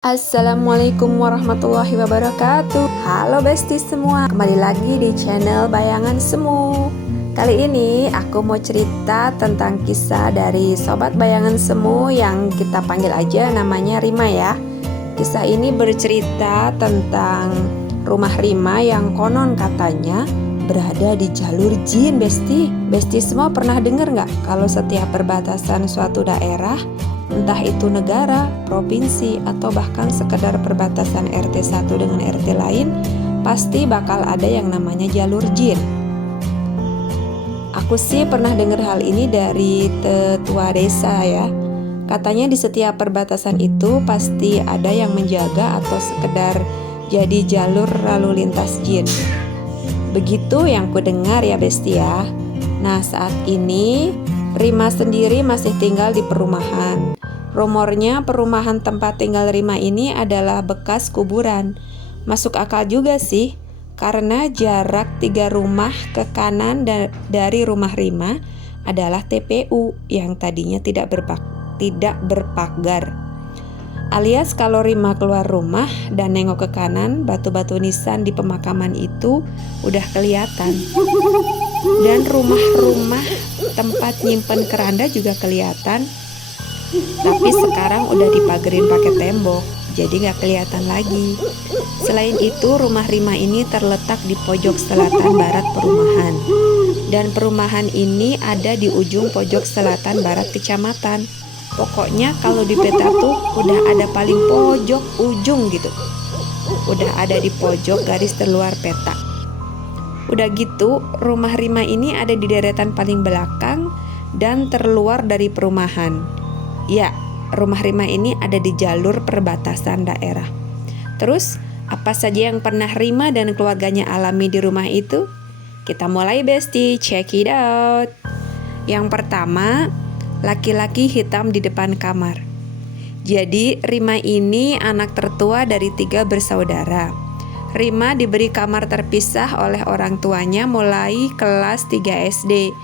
Assalamualaikum warahmatullahi wabarakatuh. Halo besties semua, kembali lagi di channel Bayangan Semu. Kali ini aku mau cerita tentang kisah dari sobat Bayangan Semu yang kita panggil aja namanya Rima ya. Kisah ini bercerita tentang rumah Rima yang konon katanya berada di jalur jin, bestie. Bestie semua pernah dengar nggak kalau setiap perbatasan suatu daerah, entah itu negara, provinsi, atau bahkan sekedar perbatasan RT 1 dengan RT lain, pasti bakal ada yang namanya jalur jin. Aku sih pernah dengar hal ini dari tetua desa ya. Katanya di setiap perbatasan itu pasti ada yang menjaga atau sekedar jadi jalur lalu lintas jin. Begitu yang ku dengar ya bestie ya. Nah, saat ini Rima sendiri masih tinggal di perumahan. Rumornya perumahan tempat tinggal Rima ini adalah bekas kuburan. Masuk akal juga sih, karena jarak 3 rumah ke kanan dari rumah Rima adalah TPU yang tadinya tidak berpagar. Alias kalau Rima keluar rumah dan nengok ke kanan, batu-batu nisan di pemakaman itu udah kelihatan. Dan rumah-rumah tempat nyimpen keranda juga kelihatan. Tapi sekarang udah dipagerin pakai tembok, jadi nggak kelihatan lagi. Selain itu, rumah Rima ini terletak di pojok selatan barat perumahan. Dan perumahan ini ada di ujung pojok selatan barat kecamatan. Pokoknya kalau di peta tuh udah ada paling pojok ujung gitu. Udah ada di pojok garis terluar peta. Udah gitu, rumah Rima ini ada di deretan paling belakang dan terluar dari perumahan. Ya, rumah Rima ini ada di jalur perbatasan daerah. Terus, apa saja yang pernah Rima dan keluarganya alami di rumah itu? Kita mulai bestie, check it out. Yang pertama, laki-laki hitam di depan kamar. Jadi Rima ini anak tertua dari 3 bersaudara. Rima diberi kamar terpisah oleh orang tuanya mulai kelas 3 SD.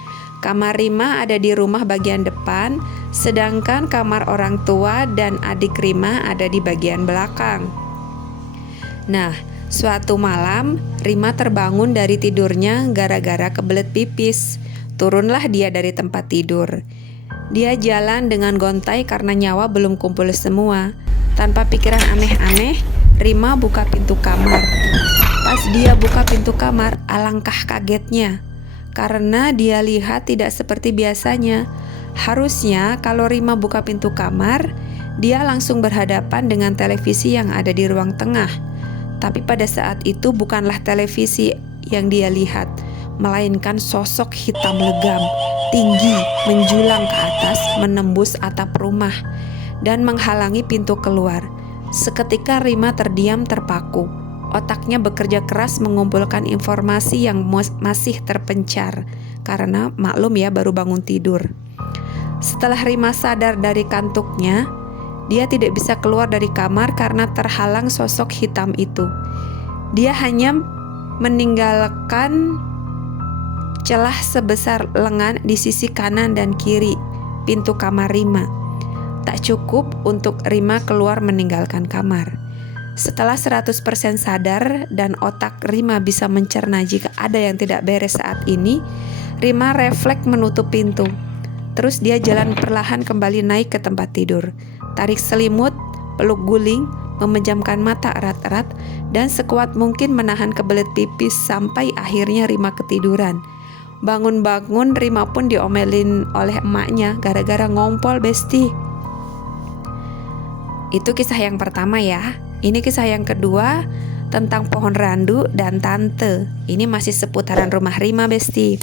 Kamar Rima ada di rumah bagian depan, sedangkan kamar orang tua dan adik Rima ada di bagian belakang. Nah, suatu malam Rima terbangun dari tidurnya gara-gara kebelet pipis. Turunlah dia dari tempat tidur. Dia jalan dengan gontai karena nyawa belum kumpul semua. Tanpa pikiran aneh-aneh, Rima buka pintu kamar. Pas dia buka pintu kamar, alangkah kagetnya. Karena dia lihat tidak seperti biasanya. Harusnya kalau Rima buka pintu kamar, dia langsung berhadapan dengan televisi yang ada di ruang tengah. Tapi pada saat itu bukanlah televisi yang dia lihat, melainkan sosok hitam legam, tinggi, menjulang ke atas, menembus atap rumah, dan menghalangi pintu keluar. Seketika Rima terdiam terpaku. Otaknya bekerja keras mengumpulkan informasi yang masih terpencar, karena maklum ya baru bangun tidur. Setelah Rima sadar dari kantuknya, dia tidak bisa keluar dari kamar karena terhalang sosok hitam itu. Dia hanya meninggalkan celah sebesar lengan di sisi kanan dan kiri pintu kamar Rima. Tak cukup untuk Rima keluar meninggalkan kamar. Setelah 100% sadar dan otak Rima bisa mencerna jika ada yang tidak beres saat ini, Rima refleks menutup pintu. Terus dia jalan perlahan kembali naik ke tempat tidur. Tarik selimut, peluk guling, memejamkan mata erat-erat, dan sekuat mungkin menahan kebelet pipis sampai akhirnya Rima ketiduran. Bangun-bangun Rima pun diomelin oleh emaknya gara-gara ngompol bestie. Itu kisah yang pertama ya. Ini kisah yang kedua tentang pohon randu dan tante. Ini masih seputaran rumah Rima bestie.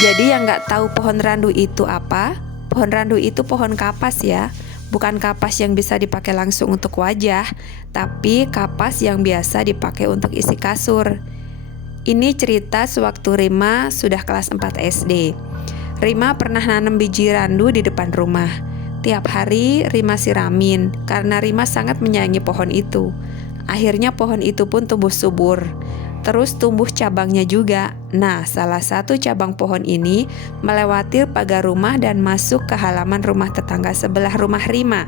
Jadi yang gak tahu pohon randu itu apa? Pohon randu itu pohon kapas ya. Bukan kapas yang bisa dipakai langsung untuk wajah, tapi kapas yang biasa dipakai untuk isi kasur. Ini cerita sewaktu Rima sudah kelas 4 SD. Rima pernah nanam biji randu di depan rumah. Tiap hari Rima siramin karena Rima sangat menyayangi pohon itu. Akhirnya pohon itu pun tumbuh subur. Terus tumbuh cabangnya juga. Nah, salah satu cabang pohon ini melewati pagar rumah dan masuk ke halaman rumah tetangga sebelah rumah Rima.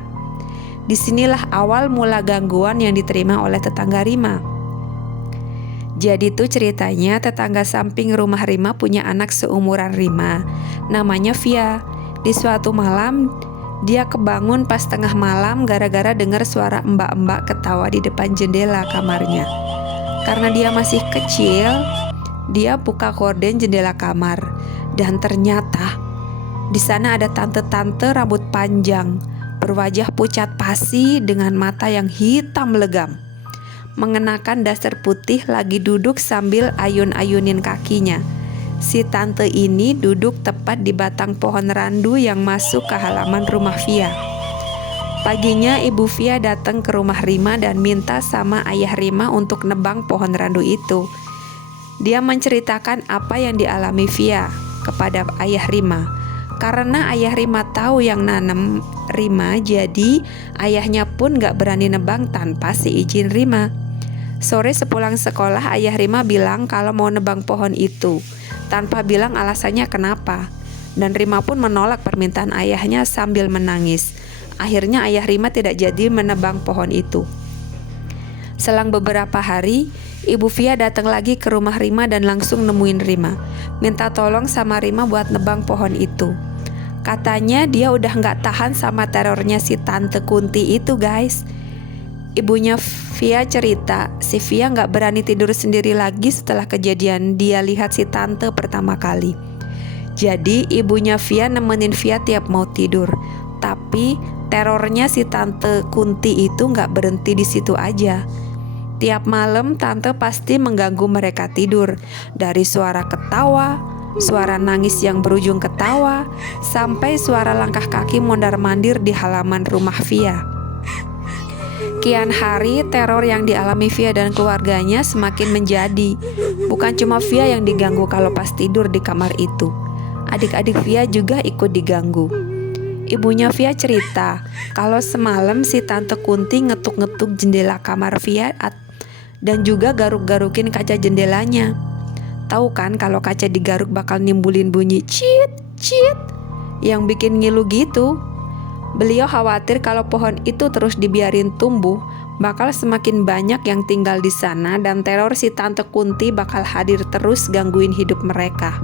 Disinilah awal mula gangguan yang diterima oleh tetangga Rima. Jadi tuh ceritanya tetangga samping rumah Rima punya anak seumuran Rima, namanya Via. Di suatu malam dia kebangun pas tengah malam gara-gara dengar suara mbak-mbak ketawa di depan jendela kamarnya. Karena dia masih kecil, dia buka gorden jendela kamar dan ternyata di sana ada tante-tante rambut panjang, berwajah pucat pasi dengan mata yang hitam legam, mengenakan dasar putih lagi duduk sambil ayun-ayunin kakinya. Si tante ini duduk tepat di batang pohon randu yang masuk ke halaman rumah Via. Paginya ibu Via datang ke rumah Rima dan minta sama ayah Rima untuk nebang pohon randu itu. Dia menceritakan apa yang dialami Via kepada ayah Rima. Karena ayah Rima tahu yang nanam Rima, jadi ayahnya pun gak berani nebang tanpa seizin Rima. Sore sepulang sekolah ayah Rima bilang kalau mau nebang pohon itu, tanpa bilang alasannya kenapa. Dan Rima pun menolak permintaan ayahnya sambil menangis. Akhirnya ayah Rima tidak jadi menebang pohon itu. Selang beberapa hari, ibu Via datang lagi ke rumah Rima dan langsung nemuin Rima, minta tolong sama Rima buat nebang pohon itu. Katanya dia udah gak tahan sama terornya si tante Kunti itu, guys. Ibunya Via cerita, si Via gak berani tidur sendiri lagi setelah kejadian dia lihat si tante pertama kali. Jadi ibunya Via nemenin Via tiap mau tidur. Tapi terornya si tante Kunti itu gak berhenti di situ aja. Tiap malam tante pasti mengganggu mereka tidur. Dari suara ketawa, suara nangis yang berujung ketawa, sampai suara langkah kaki mondar-mandir di halaman rumah Via. Kian hari teror yang dialami Via dan keluarganya semakin menjadi. Bukan cuma Via yang diganggu kalau pas tidur di kamar itu. Adik-adik Via juga ikut diganggu. Ibunya Via cerita kalau semalam si tante Kunti ngetuk-ngetuk jendela kamar Via dan juga garuk-garukin kaca jendelanya. Tahu kan kalau kaca digaruk bakal nimbulin bunyi cit cit yang bikin ngilu gitu. Beliau khawatir kalau pohon itu terus dibiarin tumbuh, bakal semakin banyak yang tinggal di sana dan teror si tante Kunti bakal hadir terus gangguin hidup mereka.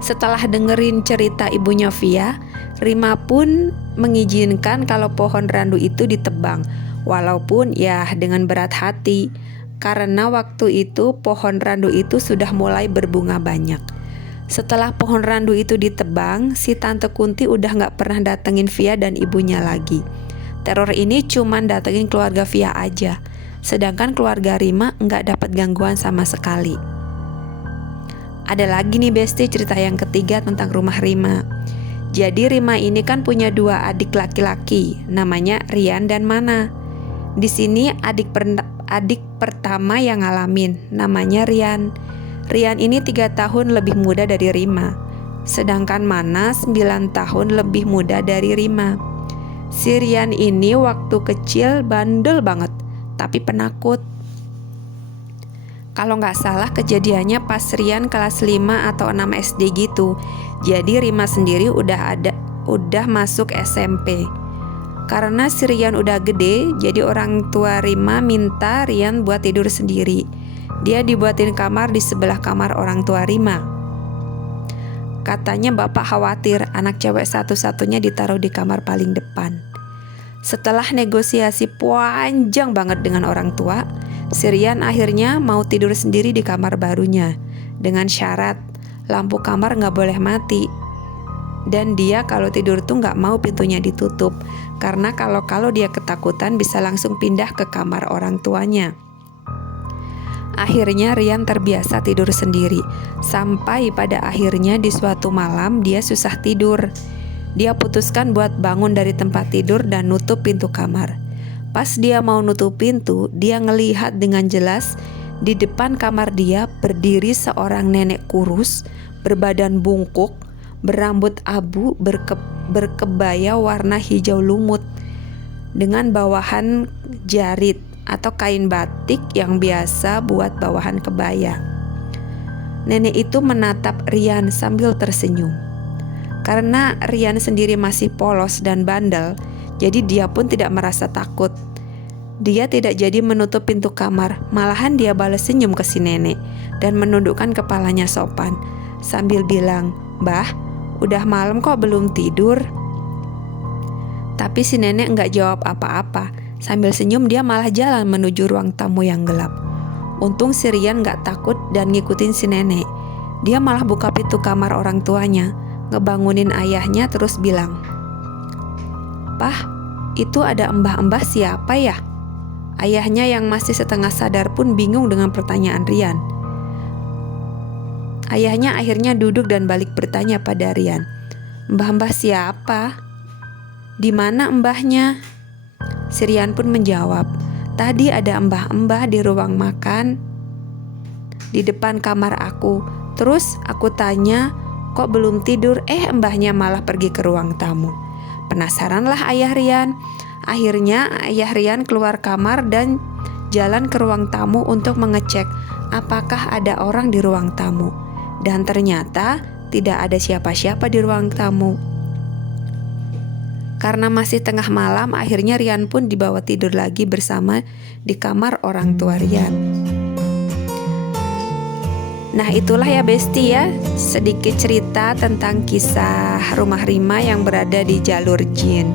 Setelah dengerin cerita ibunya Via, Rima pun mengizinkan kalau pohon randu itu ditebang, walaupun ya dengan berat hati, karena waktu itu pohon randu itu sudah mulai berbunga banyak. Setelah pohon randu itu ditebang, si tante Kunti udah gak pernah datengin Via dan ibunya lagi. Teror ini cuman datengin keluarga Via aja, sedangkan keluarga Rima gak dapat gangguan sama sekali. Ada lagi nih Besti cerita yang ketiga tentang rumah Rima. Jadi Rima ini kan punya 2 adik laki-laki, namanya Rian dan Mana. Di sini adik pertama yang ngalamin, namanya Rian. Rian ini 3 tahun lebih muda dari Rima, sedangkan Mana 9 tahun lebih muda dari Rima. Si Rian ini waktu kecil bandel banget, tapi penakut. Kalau nggak salah kejadiannya pas Rian kelas 5 atau 6 SD gitu. Jadi Rima sendiri udah masuk SMP. Karena si Rian udah gede, jadi orang tua Rima minta Rian buat tidur sendiri. Dia dibuatin kamar di sebelah kamar orang tua Rima. Katanya bapak khawatir anak cewek satu-satunya ditaruh di kamar paling depan. Setelah negosiasi panjang banget dengan orang tua, si Rian akhirnya mau tidur sendiri di kamar barunya dengan syarat lampu kamar gak boleh mati. Dan dia kalau tidur tuh gak mau pintunya ditutup, karena kalau dia ketakutan bisa langsung pindah ke kamar orang tuanya. Akhirnya Rian terbiasa tidur sendiri, sampai pada akhirnya di suatu malam dia susah tidur. Dia putuskan buat bangun dari tempat tidur dan nutup pintu kamar. Pas dia mau nutup pintu, dia ngelihat dengan jelas di depan kamar dia berdiri seorang nenek kurus, berbadan bungkuk, berambut abu, berkebaya warna hijau lumut, dengan bawahan jarit atau kain batik yang biasa buat bawahan kebaya. Nenek itu menatap Rian sambil tersenyum. Karena Rian sendiri masih polos dan bandel, Jadi dia pun tidak merasa takut. Dia tidak jadi menutup pintu kamar, malahan dia balas senyum ke si nenek dan menundukkan kepalanya sopan sambil bilang, "Mbah, udah malam kok belum tidur?" Tapi si nenek nggak jawab apa-apa. Sambil senyum dia malah jalan menuju ruang tamu yang gelap. Untung si Rian nggak takut dan ngikutin si nenek. Dia malah buka pintu kamar orang tuanya, ngebangunin ayahnya terus bilang, "Pah, itu ada mbah-mbah siapa ya?" Ayahnya yang masih setengah sadar pun bingung dengan pertanyaan Rian. Ayahnya akhirnya duduk dan balik bertanya pada Rian, "Mbah-mbah siapa? Di mana mbahnya?" Si Rian pun menjawab, "Tadi ada mbah-mbah di ruang makan di depan kamar aku. Terus aku tanya, kok belum tidur? Mbahnya malah pergi ke ruang tamu." Penasaranlah ayah Rian. Akhirnya ayah Rian keluar kamar dan jalan ke ruang tamu untuk mengecek apakah ada orang di ruang tamu. Dan ternyata tidak ada siapa-siapa di ruang tamu. Karena masih tengah malam, akhirnya Rian pun dibawa tidur lagi bersama di kamar orang tua Rian. Nah, itulah ya Besti ya, sedikit cerita tentang kisah rumah Rima yang berada di jalur jin.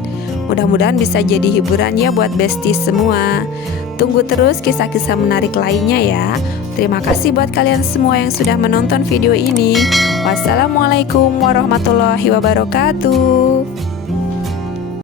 Mudah-mudahan bisa jadi hiburan ya buat Besti semua. Tunggu terus kisah-kisah menarik lainnya ya. Terima kasih buat kalian semua yang sudah menonton video ini. Wassalamualaikum warahmatullahi wabarakatuh.